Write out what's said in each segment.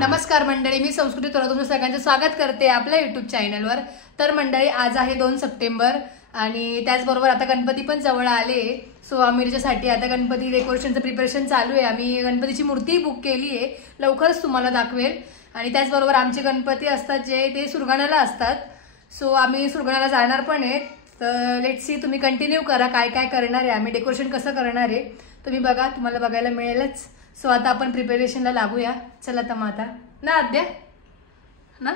नमस्कार मंडळी, मी संस्कृती तोरा तुमचं सगळ्यांचं स्वागत करते आपल्या युट्यूब चॅनलवर। तर मंडळी, आज आहे 2 सप्टेंबर आणि त्याचबरोबर आता गणपती पण जवळ आले। सो आम्ही त्याच्यासाठी आता गणपती डेकोरेशनचं प्रिपरेशन चालू आहे। आम्ही गणपतीची मूर्ती बुक केली आहे, लवकरच तुम्हाला दाखवेल। आणि त्याचबरोबर आमचे गणपती असतात जे ते सुरगाण्याला असतात। सो आम्ही सुरगाण्याला जाणार पण आहे। तर लेट्स सी, तुम्ही कंटिन्यू करा काय काय करणार आहे, आम्ही डेकोरेशन कसं करणार आहे तुम्ही बघा, तुम्हाला बघायला मिळेलच। सो आता आपण प्रिपरेशनला लागूया। चला तर माता ना आद्या ना,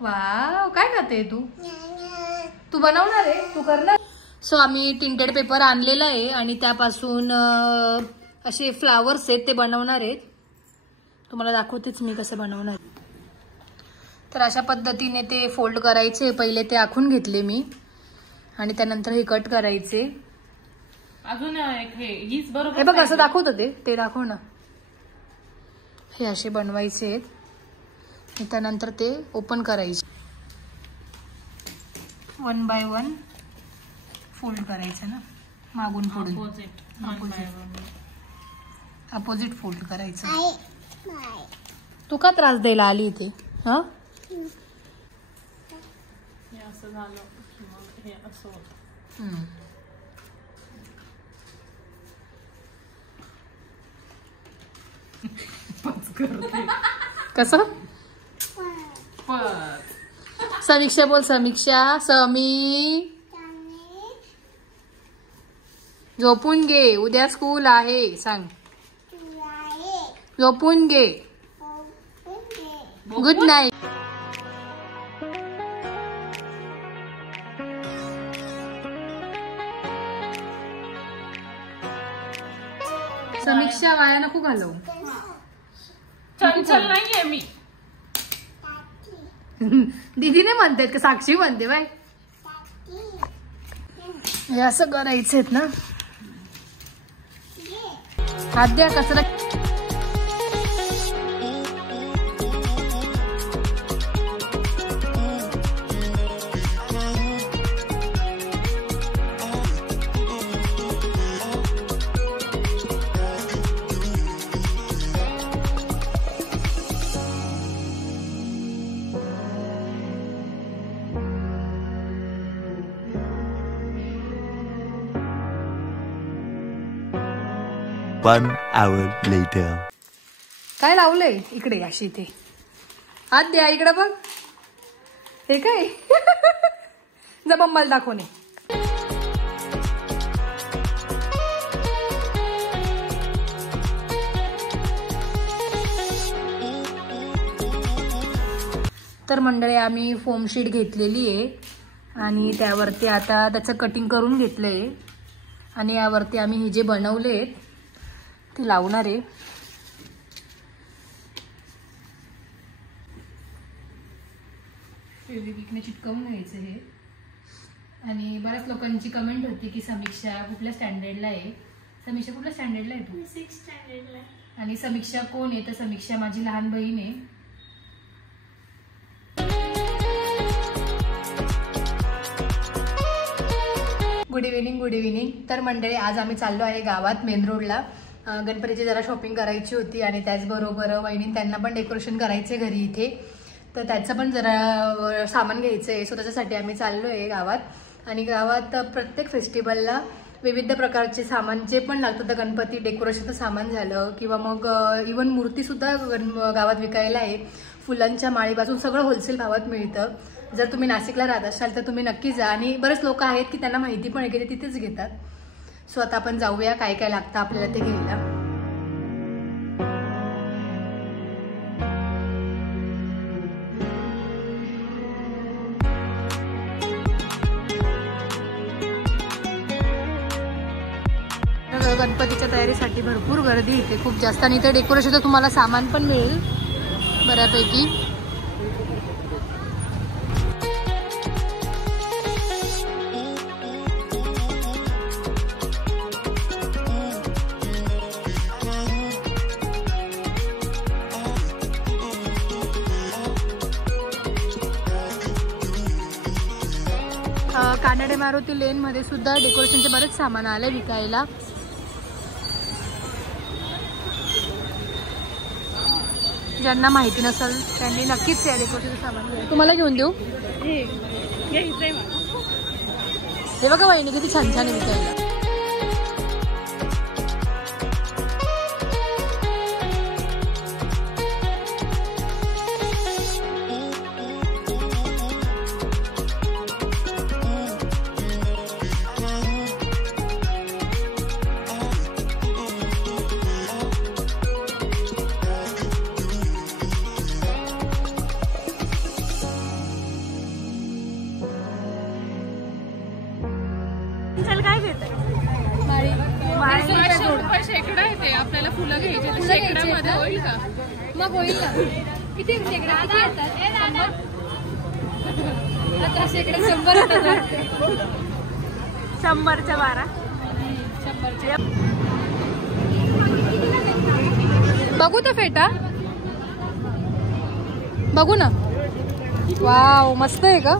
वाव काय खाते तू? तू बनवणार आहे, तू करणार? सो आम्ही टिंटेड पेपर आणलेला आहे आणि त्यापासून असे फ्लावर्स आहेत ते बनवणार आहेत। तुम्हाला दाखवतेच मी कसं बनवणार। तर अशा पद्धतीने ते फोल्ड करायचे, पहिले ते आखून घेतले मी आणि त्यानंतर हे कट करायचे। अजून एक हीच बरोबर हे बघ असं दाखवत ते दाखव ना। हे असे बनवायचे आहेत, त्यानंतर ते ओपन करायचे, 1 बाय 1 फोल्ड करायचं ना, मागून पुढून अपोजिट फोल्ड करायचं। तू का त्रास द्यायला आली इथे? हा असं झालं हे असं होतं। कसं? समीक्षा बोल, समीक्षा, समी झोपून घे, उद्या स्कूल आहे, सांग झोपून घे, गुड नाईट। समीक्षा वाया नको घालवू, चंचल नाहीये मी। दीदीने म्हणतात का साक्षी म्हणते बाय? हे असं करायचंय ना। आद्या कचरा One hour later. काय लावलंय इकडे अशी इथे? आद्या इकडे बघ, हे काय? जा मम्माला दाखवणे। तर मंडळी, आम्ही फोम शीट घेतलेली आहे आणि त्यावरती आता त्याचं कटिंग करून घेतलंय आणि यावरती आम्ही हे जे बनवले ते लावणार आहे। फेविक्विकने चिटकवून घ्यायचं हे। आणि बऱ्याच लोकांची कमेंट होती की समीक्षा कुठल्या स्टँडर्डला आहे? समीक्षा कुठल्या स्टँडर्डला आहे तू? 6th स्टँडर्डला। आणि समीक्षा कोण आहे? तर समीक्षा माझी लहान बहीण आहे। Good evening, good evening. तर मंडळी, आज आम्ही चाललो आहे गावात मेन रोडला। गणपतीची जरा शॉपिंग करायची होती आणि त्याचबरोबर वहिनी त्यांना पण डेकोरेशन करायचे घरी इथे, तर त्याचं पण जरा सामान घ्यायचं आहे। सो त्याच्यासाठी आम्ही चाललो आहे गावात। आणि गावात प्रत्येक फेस्टिवलला विविध प्रकारचे सामान जे पण लागतं, तर गणपती डेकोरेशनचं सामान झालं किंवा मग इवन मूर्तीसुद्धा गावात विकायला आहे। फुलांच्या माळीपासून सगळं होलसेल भावात मिळतं। जर तुम्ही नाशिकला राहत असाल तर तुम्ही नक्की जा। आणि बरेच लोक आहेत की त्यांना माहिती पण आहे की ते तिथेच घेतात। सो आता आपण जाऊया, काय काय लागतं आपल्याला ते घ्यायला। गणपतीच्या तयारीसाठी भरपूर गर्दी इथे, खूप जास्त। आणि इथे डेकोरेशनचं तुम्हाला सामान पण मिळेल बऱ्यापैकी। कानडे मारुती लेन मध्ये सुद्धा डेकोरेशनचे बरेच सामान आले विकायला। ज्यांना माहिती नसेल त्यांनी नक्कीच या डेकोरेशनचं सामान घ्या. तुम्हाला घेऊन देऊ. हे बघा वहिनी किती छान छान आहे विकायला. काय घेत शेकडा येते आपल्याला फुलं घ्यायचे शेकड्यामध्ये होईल का? मग होईल ना. किती शेकडा किती येतात? 100 शेकडा 100 येतात. 100च्या 12. 100च्या बघू तर फेटा बघू ना. वाव मस्त आहे का?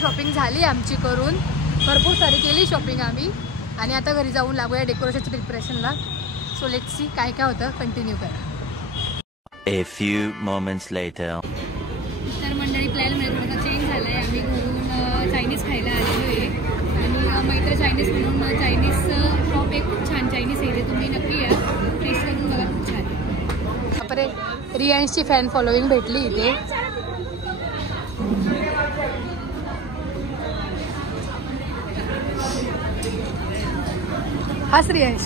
शॉपिंग झाली आमची करून. भरपूर सारी केली शॉपिंग आम्ही आणि आता घरी जाऊन लागूया डेकोरेशनच्या प्रिपरेशनला. सो लेट्स सी काय काय होतं. कंटिन्यू करा. A few moments later. तर मंडळी प्लॅन थोडासा चेंज झाला आहे. आम्ही घरून चायनीज खायला आलेलो आहे आणि मैत्र चायनीज म्हणून चायनीज शॉप एक खूप छान चायनीज आहे. तुम्ही नक्की या टेस्ट करून बघा. खूप छान आहे. बापरे रियांशची फॅन फॉलोईंग भेटली इथे. हा श्रेयांश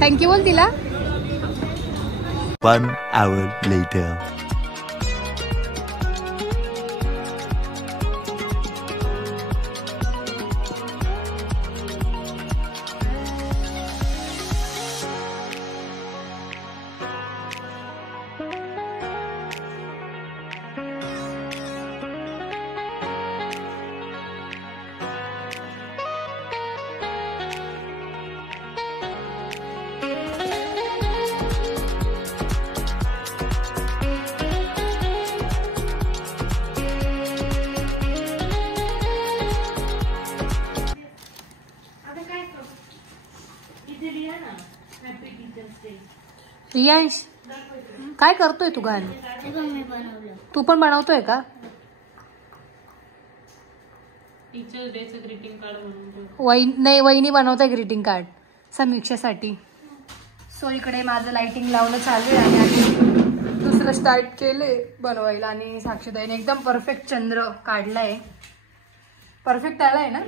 थँक्यू बोल तिला. 1 hour later. रियांश काय करतोय तू घाण? तू पण बनवतोय का? टीचर्स डेचं ग्रीटिंग कार्ड नाही वहिनी बनवताय ग्रीटिंग कार्ड समीक्षेसाठी. सो इकडे माझं लाइटिंग लावणं चालू आहे आणि दुसरं स्टार्ट केले बनवायला आणि साक्षीताईने एकदम परफेक्ट चंद्र काढलाय. परफेक्ट आलाय ना?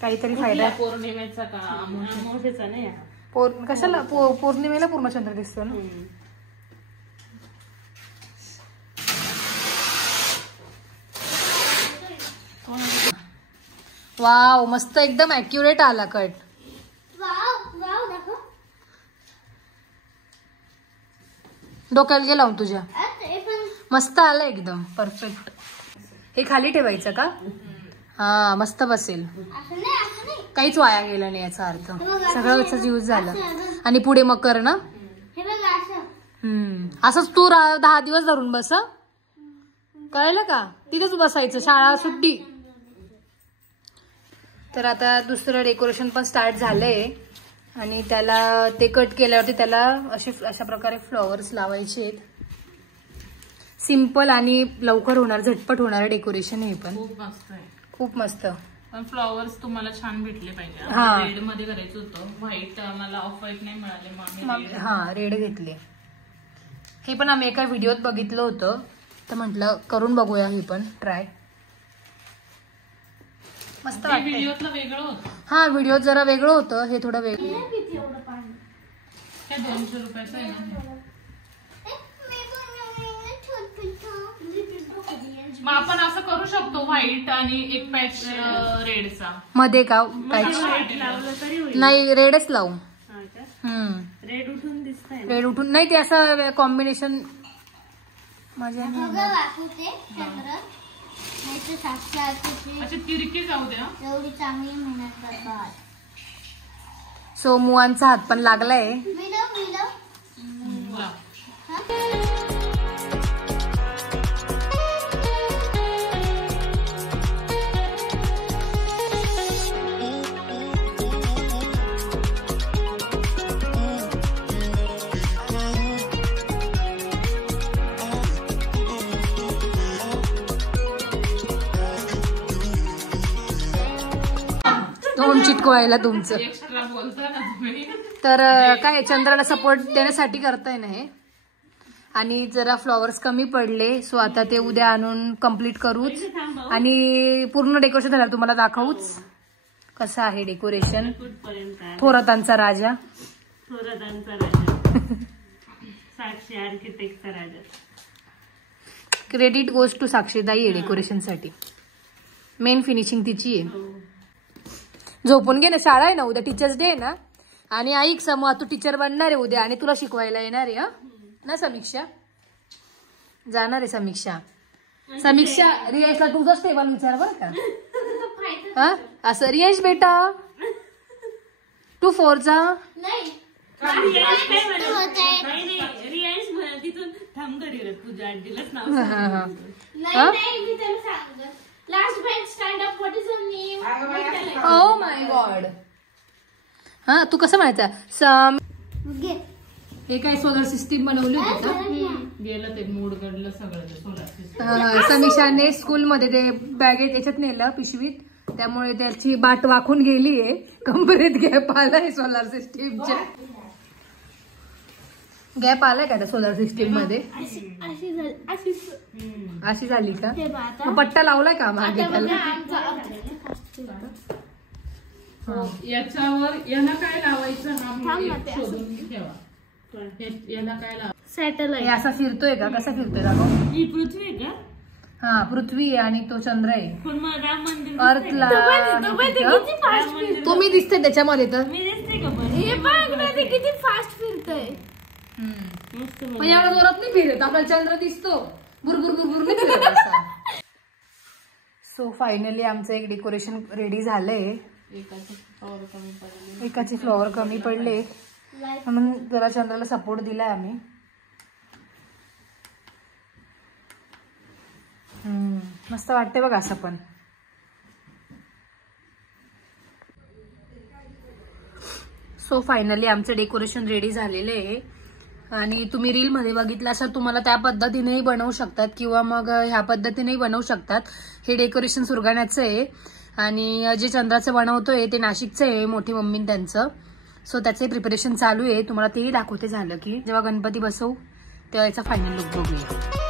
काहीतरी फायदा पौर्णिमेचा का अमावस्येचा नाही? कशाला पौर्णिमेला पूर्ण चंद्र दिसतो ना. वाव मस्त एकदम ॲक्युरेट आला कट. डोक्याला घे लावून तुझ्या. मस्त आला एकदम परफेक्ट. हे खाली ठेवायचं का? हा मस्त बसेल. काहीच वाया गेलं नाही याचा अर्थ. सगळं यूज झालं. आणि पुढे मकर ना. असंच तू 10 दिवस धरून बस. कळलं का? तिथेच बसायचं. शाळा सुट्टी. तर आता दुसरं डेकोरेशन पण स्टार्ट झालंय आणि त्याला ते कट केल्यावरती त्याला अशा प्रकारे फ्लॉवर्स लावायचे. सिंपल आणि लवकर होणार झटपट होणार डेकोरेशन. हे पण खूप मस्त आहे. खूप मस्त. पण फ्लॉवर्स तुम्हाला छान भेटले पाहिजे. रेड मध्ये करायचं होतं. व्हाईट मला ऑफ व्हाईट नाही मिळाले. हा रेड घेतले. हे पण आम्ही एका व्हिडिओत बघितलं होतं तर म्हटलं करून बघूया हे पण ट्राय. मस्त व्हिडिओतलं वेगळं होतं. हा व्हिडिओत जरा वेगळं होतं. हे थोडं वेगळं. हे 200 रुपयाचं आहे ना. मग आपण असं करू शकतो व्हाईट आणि एक पॅच रेडचा मध्ये का? नाही रेडच लावू. रेड उठून दिसत. मस्त आहे. रेड उठून नाही ते असं कॉम्बिनेशन माझ्या वाकूचे चंद्र नाहीतर साक्षात असे तिरके जाऊ द्या. एवढी चांगली मेहनत करतात. सो मुवांचा हात पण लागलाय. वा. तोंड चिटकवायला तुमचं. एक्स्ट्रा बोलता ना तुम्ही. तर काय चंद्राला सपोर्ट देण्यासाठी करताय ना हे. आणि जरा फ्लॉवर्स कमी पडले सो आता ते उद्या आणून कम्प्लीट करूच आणि पूर्ण डेकोरेशन झालं तुम्हाला दाखवूच कसं आहे डेकोरेशन. कुठपर्यंत आहे? थोरातांचा राजा. थोरातांचा राजा. साक्षी आर्किटेक्टचा राजा. क्रेडिट गोज टू साक्षीदाई आहे डेकोरेशन साठी. मेन फिनिशिंग तिची आहे. झोपून घे ना, शाळा आहे ना उद्या, टीचर्स डे आहे ना. आणि ऐक समूह तू टीचर बनणार आहे उद्या आणि तुला शिकवायला येणार आहे ना समीक्षा. जाणार आहे समीक्षा. समीक्षा रियाशला तुझंच टेबल विचार बरं का. हा असं रियाश बेटा 2 4चा रियान्स म्हणा तिथून थांब घरी तुझ्या आंटीलाच नाव. Last bench stand up. What is your name? Oh my god. हा तू कसं म्हणायचं. हे काय सोलर सिस्टीम बनवली होती. गेलं ते मूड गडलं सगळं सोलार सिस्टम. समीक्षाने स्कूलमध्ये ते बॅगेत याच्यात नेलं पिशवीत, त्यामुळे त्याची बाट वाकून गेलीये. कंपनीत गॅप आलाय सोलर सिस्टीमच्या. गॅप आलाय का त्या सोलर सिस्टीम मध्ये. अशी झाली का. मग पट्टा लावलाय का मागे त्याला. याच्यावर याला काय लावायचं हा एक शोधून ठेवा. याला काय लावायचं. सॅटेलाइट. हे असा फिरतोय का. कसा फिरतोय दाखव. ही पृथ्वी आहे का. हा पृथ्वी आहे आणि तो चंद्र आहे. पण मग राम मंदिर अर्थला तुम्ही दिसते त्याच्यामध्ये. तर मी दिसते का पण. हे बघ ना ते किती फास्ट फिरतोय. मस्त पण एवढा जोरात नाही फिरत. आपल्याला चंद्र दिसतो बुरबुर बुरबुर नाही फिरत असा. सो फायनली आमचं एक डेकोरेशन रेडी झालंय. एकाचे फ्लॉवर कमी पडले म्हणून जरा चंद्राला सपोर्ट दिलाय आम्ही. मस्त वाटते बघा असं पण. सो फायनली आमचं डेकोरेशन रेडी झालेलं आहे. आणि तुम्ही रील मध्ये बघितलं असाल तुम्हाला त्या पद्धतीनेही बनवू शकतात किंवा मग ह्या पद्धतीनेही बनवू शकतात. हे डेकोरेशन सुरगाण्याचं आहे आणि जे चंद्राचं बनवतोय ते नाशिकचं आहे, मोठी मम्मी त्यांचं. सो त्याचे प्रिपरेशन चालू आहे. तुम्हाला तेही दाखवते झालं की जेव्हा गणपती बसवू तेव्हा याचा फायनल लुक बघूया.